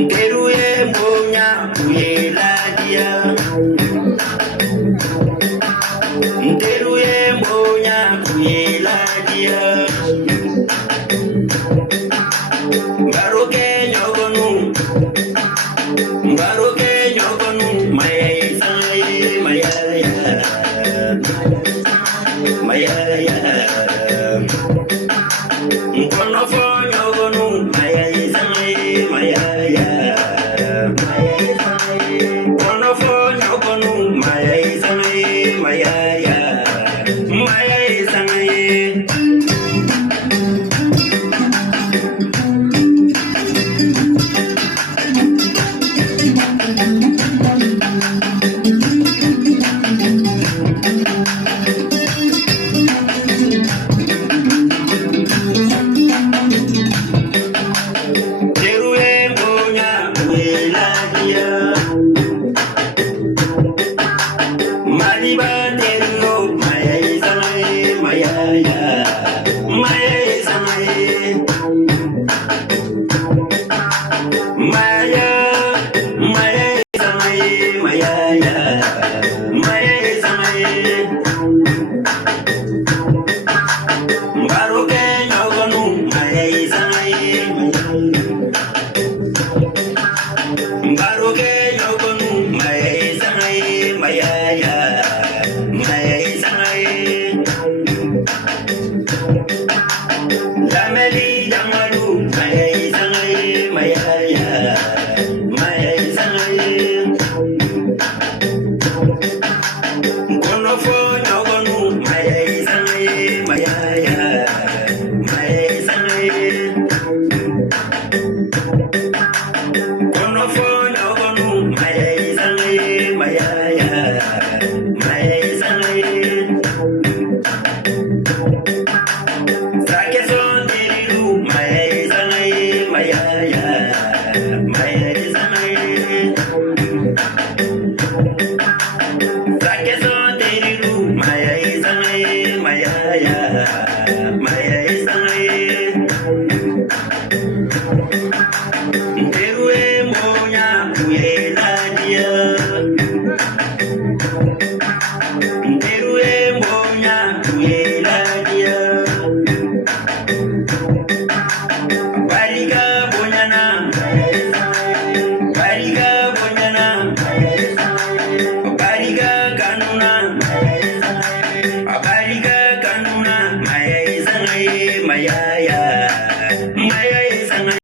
Nteruye mbonya kuyeladia. Nteruye mbonya kuyeladia. Baroke nyogonu. Baroke nyogonu. Maya isai maya ya. Maya ya. Nkono fo nyogonu. Maya isai maya ya. Maya isai. Nkono fo nyogonu. Maya isai maya ya. Maya isai. Teruye mbonya kuyeladia. Maliba tenno maya isai maya ya. Maya isai. Maya maya isai maya ya. Maya isai. Baroke nyogonu maya isai. Baroke nyogonu maya isai maya ya. Maya isai. Lameli jamalu maya isai maya ya. Maya isai. Nkono fo nyogonu maya isai maya ya. Maya isai.